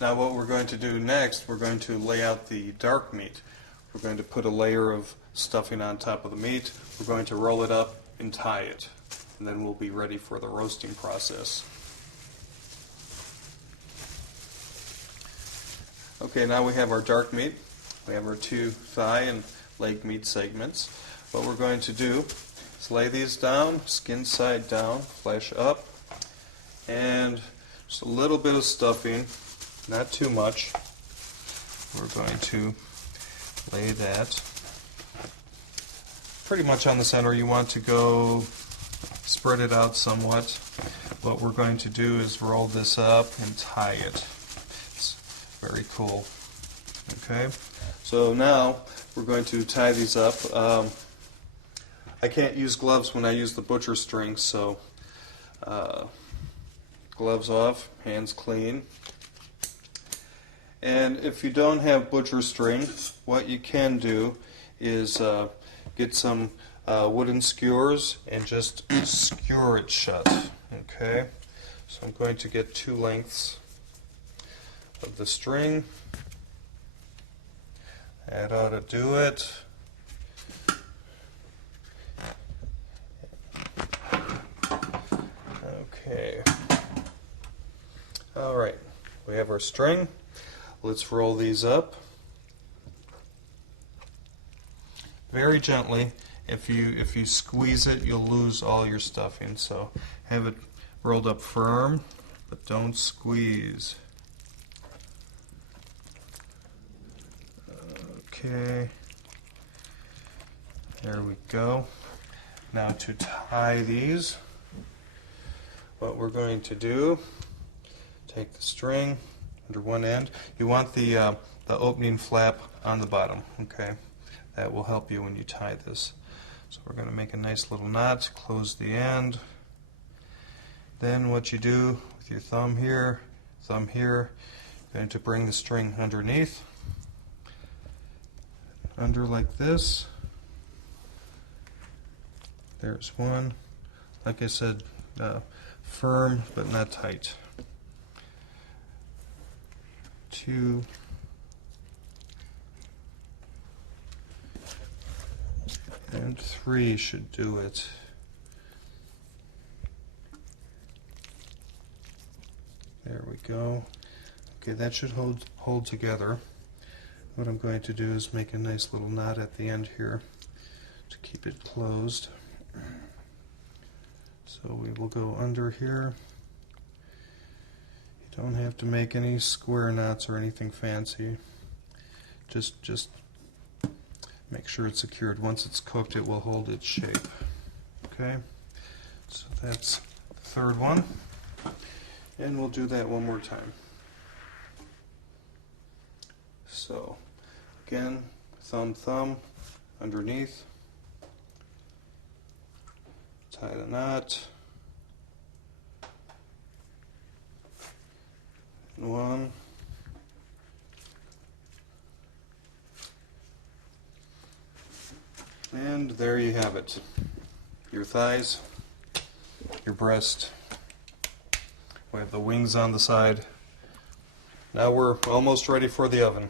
Now what we're going to do next, we're going to lay out the dark meat. We're going to put a layer of stuffing on top of the meat. We're going to roll it up and tie it. And then we'll be ready for the roasting process. Okay, now we have our dark meat. We have our 2 thigh and leg meat segments. What we're going to do is lay these down, skin side down, flesh up, and just a little bit of stuffing, not too much. We're going to lay that pretty much on the center. You want to go spread it out somewhat. What we're going to do is roll this up and tie it. It's very cool. Okay, so now we're going to tie these up. I can't use gloves when I use the butcher string, so gloves off, hands clean. And if you don't have butcher string, what you can do is get some wooden skewers and just skewer it shut. Okay, so I'm going to get 2 lengths of the string. That ought to do it. Okay. All right, we have our string. Let's roll these up very gently. If you squeeze it, you'll lose all your stuffing. So have it rolled up firm, but don't squeeze. Okay. There we go. Now to tie these, what we're going to do, take the string under one end. You want the opening flap on the bottom, okay? That will help you when you tie this. So we're going to make a nice little knot, close the end. Then what you do with your thumb here, you're going to bring the string underneath, under like this. There's one. Like I said, firm but not tight. 2. And 3 should do it. There we go. Okay, that should hold together. What I'm going to do is make a nice little knot at the end here to keep it closed. So we will go under here. You don't have to make any square knots or anything fancy. Just make sure it's secured. Once it's cooked, it will hold its shape. Okay, so that's the 3rd one. And we'll do that one more time. So, again, thumb, underneath. Tie the knot. 1. And there you have it. Your thighs, your breast. We have the wings on the side. Now we're almost ready for the oven.